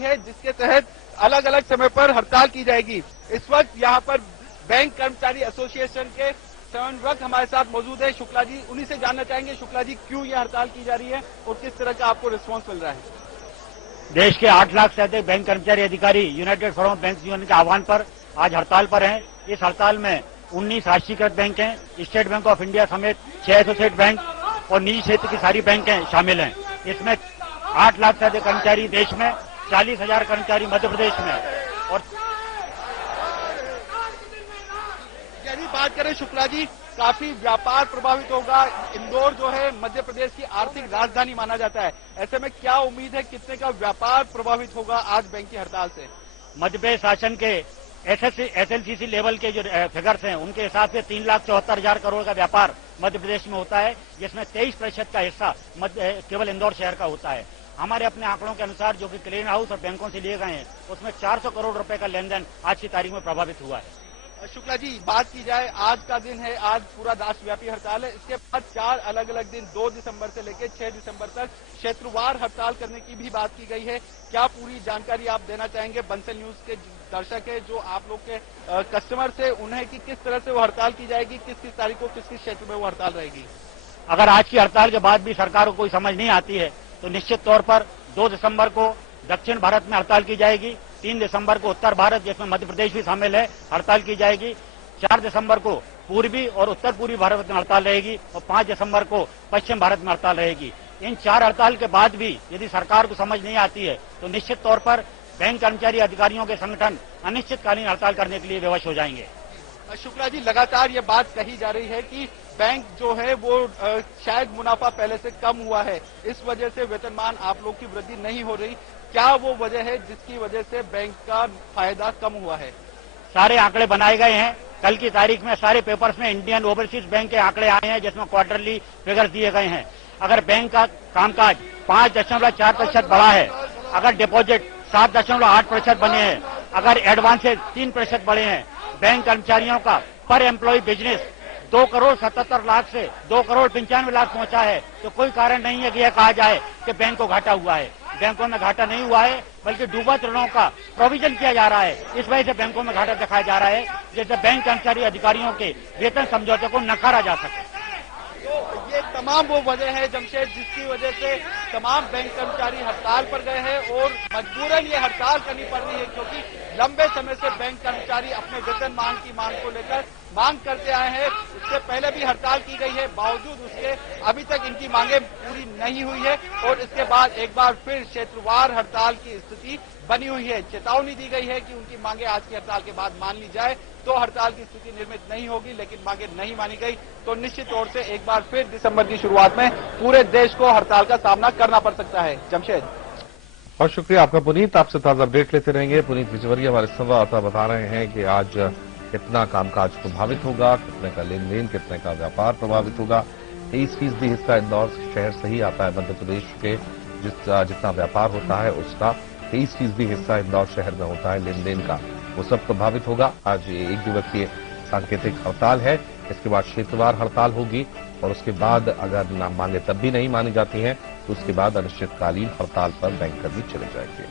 है जिसके तहत अलग अलग समय पर हड़ताल की जाएगी। इस वक्त यहाँ पर बैंक कर्मचारी एसोसिएशन के समन्वयक हमारे साथ मौजूद है, शुक्ला जी। उन्हीं से जानना चाहेंगे, शुक्ला जी, क्यों ये हड़ताल की जा रही है और किस तरह का आपको रिस्पांस मिल रहा है? देश के 8 लाख से अधिक बैंक कर्मचारी अधिकारी United forum of bank union के आह्वान पर आज हड़ताल पर हैं। इस हड़ताल में 19 राष्ट्रीयकृत बैंक हैं, स्टेट बैंक ऑफ इंडिया समेत 6 एसोसिएट बैंक और निजी क्षेत्र की सारी बैंकें शामिल हैं। इसमें 8 लाख से अधिक कर्मचारी देश में, 40,000 कर्मचारी मध्य प्रदेश में। और यदि बात करें शुक्ला जी, काफी व्यापार प्रभावित होगा। इंदौर जो है मध्य प्रदेश की आर्थिक राजधानी माना जाता है, ऐसे में क्या उम्मीद है, कितने का व्यापार प्रभावित होगा आज बैंक की हड़ताल से? मध्य प्रदेश शासन के एसएलसीसी लेवल के जो फिगर्स हैं उनके हिसाब से 3,74,000 करोड़ का व्यापार मध्य प्रदेश में होता है, जिसमें 23% का हिस्सा केवल इंदौर शहर का होता है। हमारे अपने आंकड़ों के अनुसार जो कि क्लीयरिंग हाउस और बैंकों से लिए गए हैं, उसमें 400 करोड़ रुपए का लेन देन आज की तारीख में प्रभावित हुआ है। शुक्ला जी, बात की जाए, आज का दिन है, आज पूरा राष्ट्रव्यापी हड़ताल है। इसके बाद 4 अलग अलग दिन 2 दिसंबर से लेकर 6 दिसंबर तक क्षेत्रवार हड़ताल करने की भी बात की गई है। क्या पूरी जानकारी आप देना चाहेंगे बंसल न्यूज के दर्शक है, जो आप लोग के कस्टमर्स है, उन्हें कि किस तरह से वो हड़ताल की जाएगी, किस किस तारीख को किस किस क्षेत्र में वो हड़ताल रहेगी? अगर आज की हड़ताल के बाद भी सरकार को कोई समझ नहीं आती है तो निश्चित तौर पर 2 दिसंबर को दक्षिण भारत में हड़ताल की जाएगी, 3 दिसंबर को उत्तर भारत जिसमें मध्य प्रदेश भी शामिल है हड़ताल की जाएगी, 4 दिसंबर को पूर्वी और उत्तर पूर्वी भारत में हड़ताल रहेगी और 5 दिसंबर को पश्चिम भारत में हड़ताल रहेगी। इन 4 हड़ताल के बाद भी यदि सरकार को समझ नहीं आती है तो निश्चित तौर पर बैंक कर्मचारी अधिकारियों के संगठन अनिश्चितकालीन हड़ताल करने के लिए विवश हो जाएंगे। शुक्ला जी, लगातार ये बात कही जा रही है कि बैंक जो है वो शायद मुनाफा पहले से कम हुआ है, इस वजह से वेतनमान आप लोग की वृद्धि नहीं हो रही। क्या वो वजह है जिसकी वजह से बैंक का फायदा कम हुआ है? सारे आंकड़े बनाए गए हैं। कल की तारीख में सारे पेपर्स में इंडियन ओवरसीज बैंक के आंकड़े आए हैं, जिसमें क्वार्टरली फिगर्स दिए गए हैं। अगर बैंक का कामकाज 5.4% बढ़ा है, अगर डिपॉजिट 7.8% बने हैं, अगर एडवांसेज 3% बढ़े हैं, बैंक कर्मचारियों का पर एम्प्लॉय बिजनेस 2 करोड़ 77 लाख से 2 करोड़ 95 लाख पहुंचा है, तो कोई कारण नहीं है कि यह कहा जाए कि बैंक को घाटा हुआ है। बैंकों में घाटा नहीं हुआ है, बल्कि डूबा ऋणों का प्रोविजन किया जा रहा है। इस वजह से बैंकों में घाटा दिखाया जा रहा है, जिससे बैंक कर्मचारी अधिकारियों के वेतन समझौते को नकारा जा सके। तो ये तमाम वो वजह है जमशेद, जिसकी वजह से तमाम बैंक कर्मचारी हड़ताल पर गए हैं और मजबूरन ये हड़ताल करनी पड़ रही है, क्योंकि लंबे समय से बैंक कर्मचारी अपने वेतन की मांग को लेकर मांग करते आए हैं। इससे पहले भी हड़ताल की गई है, बावजूद उसके अभी तक इनकी मांगे पूरी नहीं हुई है और इसके बाद एक बार फिर क्षेत्रवार हड़ताल की स्थिति बनी हुई है। चेतावनी दी गई है कि उनकी मांगे आज की हड़ताल के बाद मान ली जाए तो हड़ताल की स्थिति निर्मित नहीं होगी, लेकिन मांगे नहीं मानी गई तो निश्चित तौर से एक बार फिर दिसंबर की शुरुआत में पूरे देश को हड़ताल का सामना करना पड़ सकता है। जमशेद, बहुत शुक्रिया आपका पुनीत। आपसे ताजा अपडेट लेते रहेंगे। पुनीत बिजवरिया हमारे संवाददाता बता रहे हैं कि आज कितना कामकाज प्रभावित होगा, कितने का लेन देन, कितने का व्यापार प्रभावित होगा। 23% हिस्सा इंदौर शहर से ही आता है मध्य प्रदेश के, जितना व्यापार होता है उसका 23% हिस्सा इंदौर शहर में होता है लेन देन का, वो सब प्रभावित होगा। आज ये 1 दिवसीय सांकेतिक हड़ताल है, इसके बाद क्षेत्रवार हड़ताल होगी और उसके बाद अगर मांगे तब भी नहीं मानी जाती हैं तो उसके बाद अनिश्चितकालीन हड़ताल पर बैंक कर्मी चले जाएंगे।